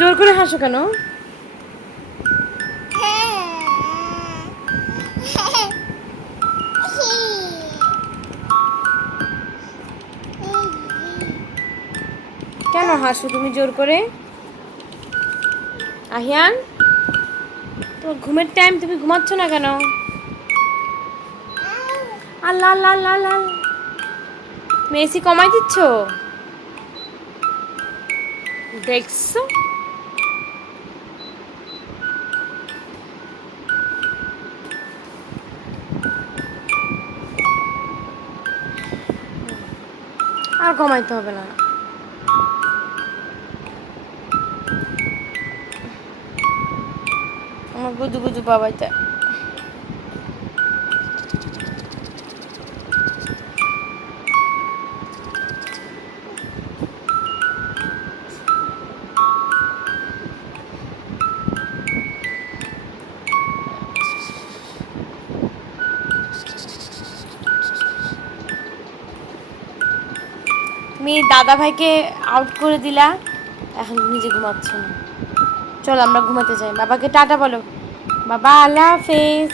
জোর করে হাসো কেন? কেন হাসো তুমি জোর করে? আহিয়ান, তোমার ঘুমের টাইম, তুমি ঘুমাচ্ছ না কেন? আল্লাহ আল্লাহ আল্লাহ আল্লাহ, মেসি কমাই দিচ্ছ দেখছো? আর কমাইতে হবে না। আমার গুজু গুজু বাবাইতে। তুমি দাদা ভাইকে আউট করে দিলা, এখন নিজে ঘুমাচ্ছ না। চলো আমরা ঘুমাতে যাই, বাবাকে টাটা বলো। বাবা আল্লাহ হাফেজ।